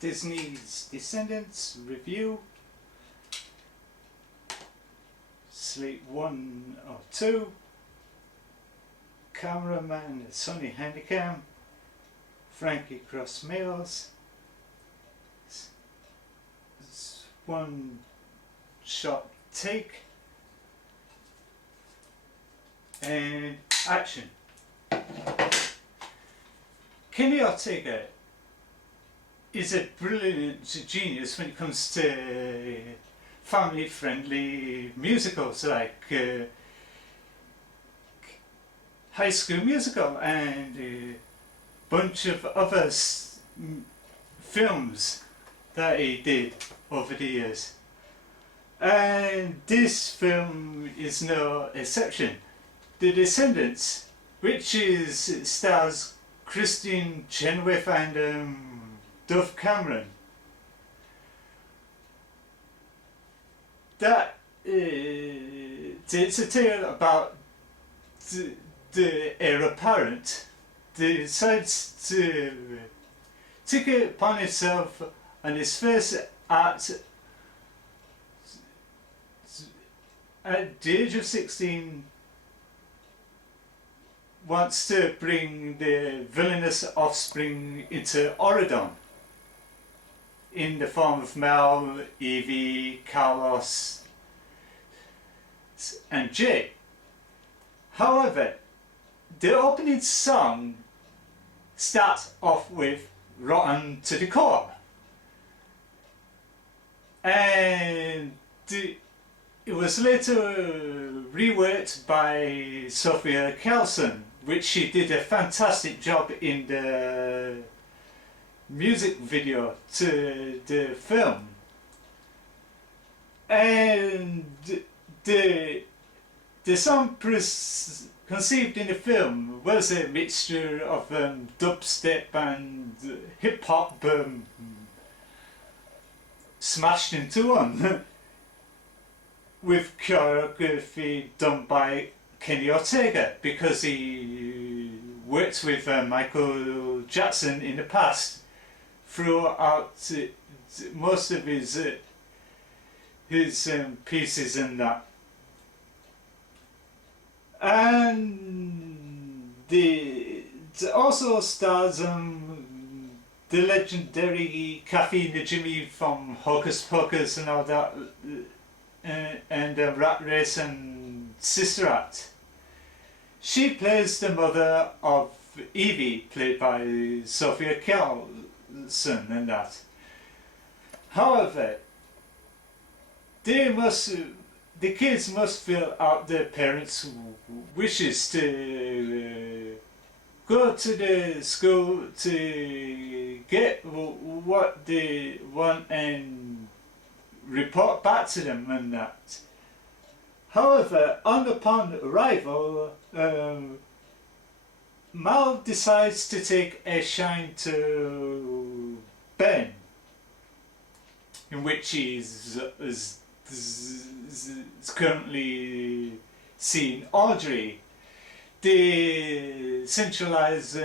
Disney's Descendants review. Sleep 1 or 2. Cameraman Sonny Handicam. Frankie cross Smales. One shot take. And action. Kenny Ortega is a brilliant genius when it comes to family-friendly musicals like High School Musical and a bunch of other films that he did over the years. And this film is no exception. The Descendants, which stars Kristen, Chenoweth and Dove Cameron. That it's a tale about the heir apparent decides to take it upon himself on his first act at the age of 16, wants to bring the villainous offspring into auradon in the form of Mel, Evie, Carlson and Jay. However, the opening song starts off with Rotten to the Core, and it was later reworked by Sophia Carlson, which she did a fantastic job in the music video to the film. And the song conceived in the film was a mixture of dubstep and hip hop smashed into one, with choreography done by Kenny Ortega, because he worked with Michael Jackson in the past throughout most of his pieces and that. And it also stars the legendary Najimy from Hocus Pocus and all that, and Rat Race and Sister Act. She plays the mother of Evie, played by Sophia Carlson and that. However, the kids must fill out their parents' wishes to go to the school to get what they want and report back to them and that. However, upon arrival, Mal decides to take a shine to Ben, in which he's currently seeing Audrey, the centralized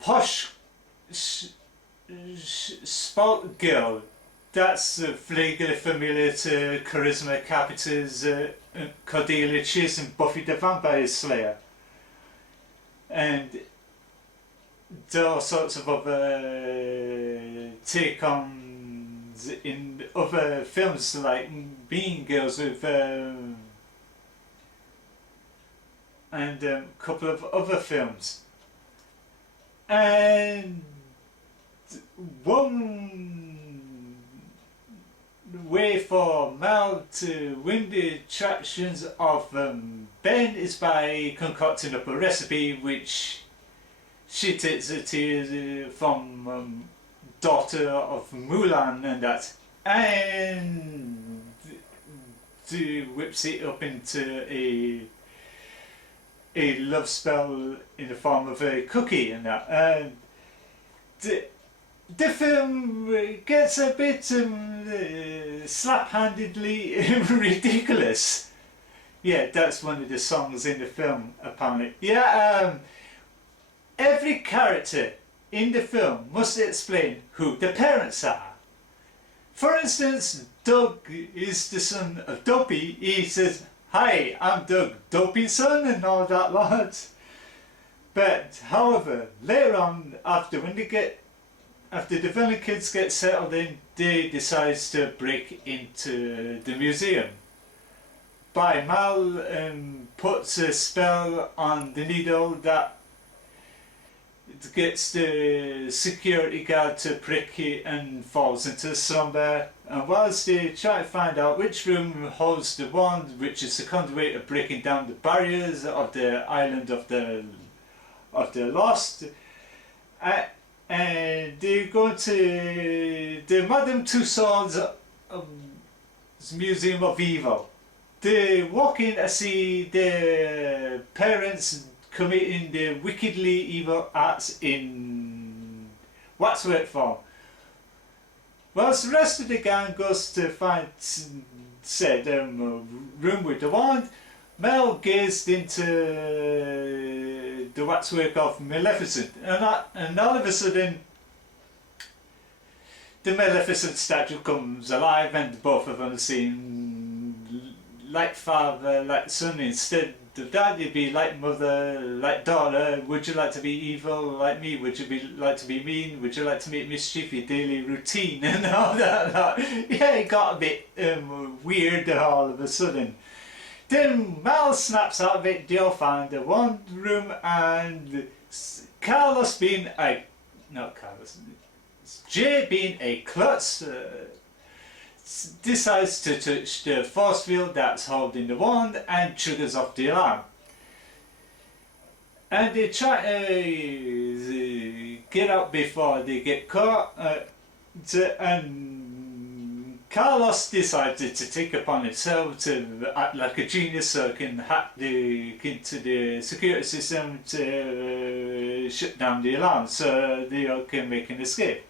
posh spout girl that's vaguely familiar to Charisma Capita's Cordelia Chase and Buffy the Vampire Slayer, and all sorts of other take-ons in other films like Mean Girls with and a couple of other films. And one way for Mal to win the attractions of Ben is by concocting up a recipe which she takes it from Daughter of Mulan and that, and whips it up into a love spell in the form of a cookie and that. And the film gets a bit slap-handedly ridiculous. Yeah, that's one of the songs in the film, apparently. Yeah, every character in the film must explain who the parents are. For instance, Doug is the son of Dopey. He says, "Hi, I'm Doug, Dopey's son," and all that lot. But however, later on, after the villain kids get settled in, they decide to break into the museum. Mal puts a spell on the needle that gets the security guard to prick it and falls into slumber. And whilst they try to find out which room holds the wand, which is the conduit of breaking down the barriers of the island of the lost, and they go to the Madame Tussauds Museum of Evil. They walk in to see the parents committing the wickedly evil acts in waxwork form. Whilst the rest of the gang goes to find said room with the wand, Mel gazed into the waxwork of Maleficent, and all of a sudden the Maleficent statue comes alive, and both of them seem like father, like son. Instead of that, you'd be like mother, like daughter. Would you like to be evil like me? Would you like to be mean? Would you like to make mischief your daily routine and all that? Yeah, it got a bit weird all of a sudden. Then Mal snaps out of it. They'll find the one room, and Carlos being a Jay being a klutz decides to touch the force field that's holding the wand and triggers off the alarm. And they try to get out before they get caught, and Carlos decided to take upon himself to act like a genius so he can hack into the security system to shut down the alarm so they all can make an escape.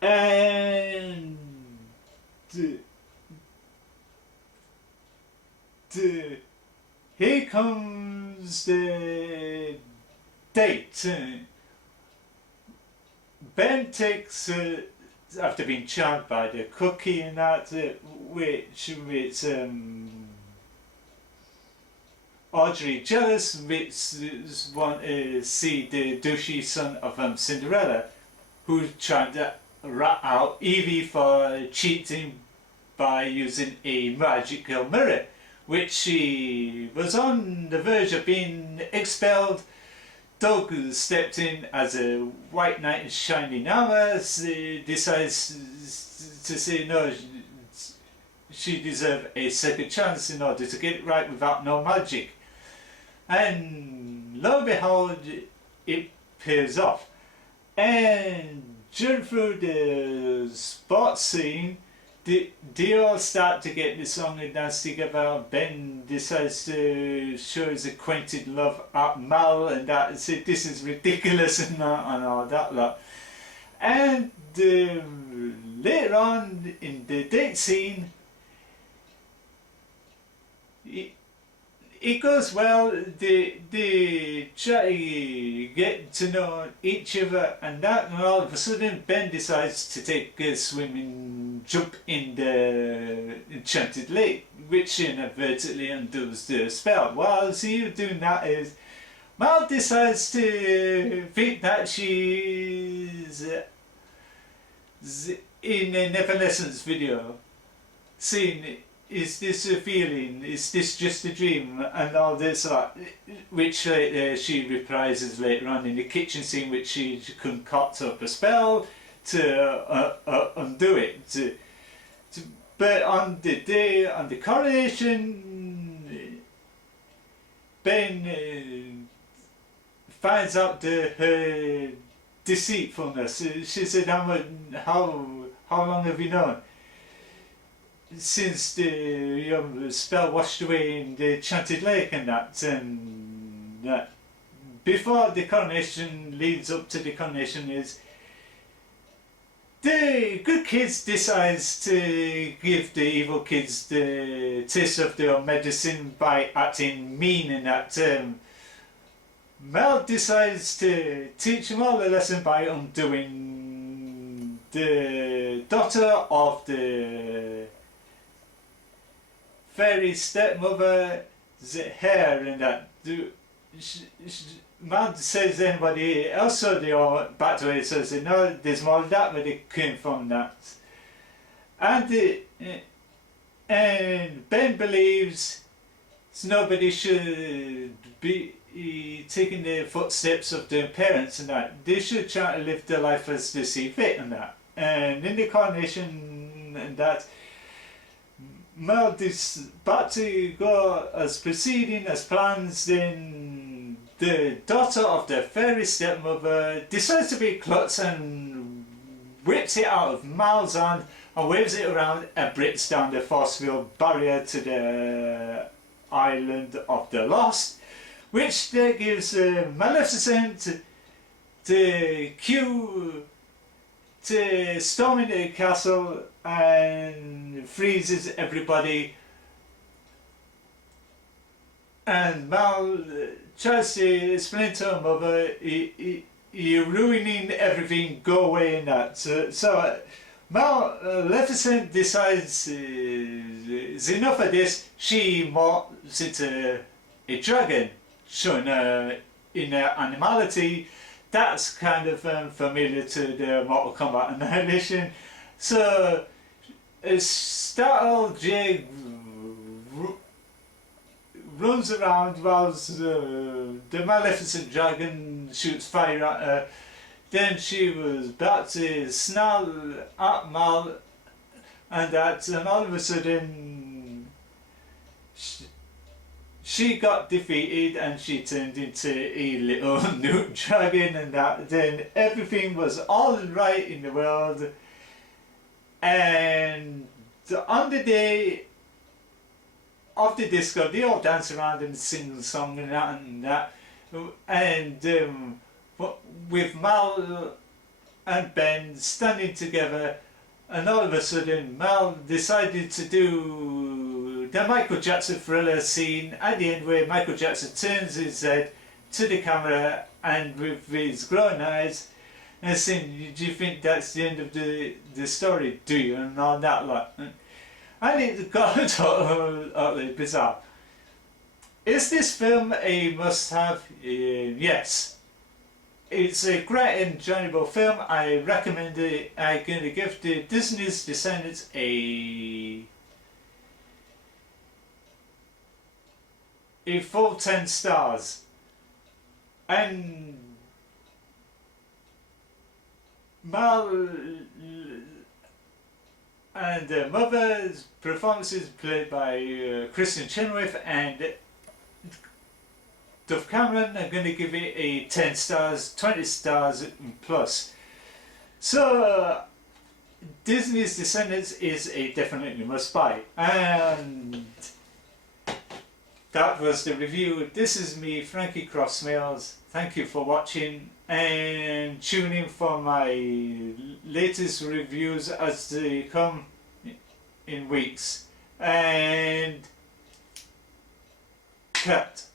And here comes the date. Ben takes, after being charmed by the cookie and that, which makes Audrey jealous, makes want to see the douchey son of Cinderella, who's trying to rat out Evie for cheating by using a magical mirror, which she was on the verge of being expelled. Doug stepped in as a white knight in shining armour, decides to say no, she deserves a second chance in order to get it right without no magic. And lo and behold, it pays off. And during through the sports scene, they all start to get the song and dance together. Ben decides to show his acquainted love at Mal and that, and say this is ridiculous and all that lot. And later on in the date scene, it goes well. They try to get to know each other and that, and all of a sudden Ben decides to take a swimming jump in the enchanted lake, which inadvertently undoes the spell. While he doing that is Mal decides to think that she's in an Evanescence video, seeing is this a feeling, is this just a dream, and all this, which she reprises later on in the kitchen scene, which she concocts up a spell to undo it. But on the day, on the coronation, Ben finds out her deceitfulness. She said, how long have you known? Since the spell washed away in the enchanted lake and that, before the coronation, leads up to the coronation, is the good kids decides to give the evil kids the taste of their medicine by acting mean and that, Mel decides to teach him all a lesson by undoing the daughter of the fairy stepmother's hair and that. Mel says anybody else saw the back to it, says no, there's more of that where they came from that. And Ben believes nobody should be taking the footsteps of their parents and that. They should try to live their life as they see fit and that. And in the coronation and that, Mel is about to go as proceeding as plans. Then the daughter of the fairy stepmother decides to be klutz and whips it out of Mel's hand and waves it around and breaks down the force field barrier to the island of the lost, which then gives Maleficent the cue to storm into the castle and freezes everybody. And Mal tries to explain to her mother, you're ruining everything, go away and that. So Maleficent decides it's enough of this. She morphs into a dragon, showing her inner animality. That's kind of familiar to the Mortal Kombat Annihilation. So Startle Jig runs around whilst the Maleficent dragon shoots fire at her. Then she was about to snarl at Mal and that, and all of a sudden she got defeated and she turned into a little new dragon and that. Then everything was all right in the world. And on the day of the disco, they all dance around and sing a song and that. And with Mal and Ben standing together, and all of a sudden Mal decided to do the Michael Jackson Thriller scene at the end, where Michael Jackson turns his head to the camera and with his glowing eyes and saying, do you think that's the end of the story, do you, and all that lot. And it got totally bizarre. Is this film a must-have? Yes. It's a great enjoyable film. I recommend it. I'm going to give the Disney's Descendants a full 10 stars. And Mal and the mother's performances played by Kristen Chenoweth and Dove Cameron are going to give it a 10 stars, 20 stars plus. So Disney's Descendants is a definitely must buy. And that was the review. This is me, Frankie Croft Smales. Thank you for watching and tune in for my latest reviews as they come in weeks. And cut.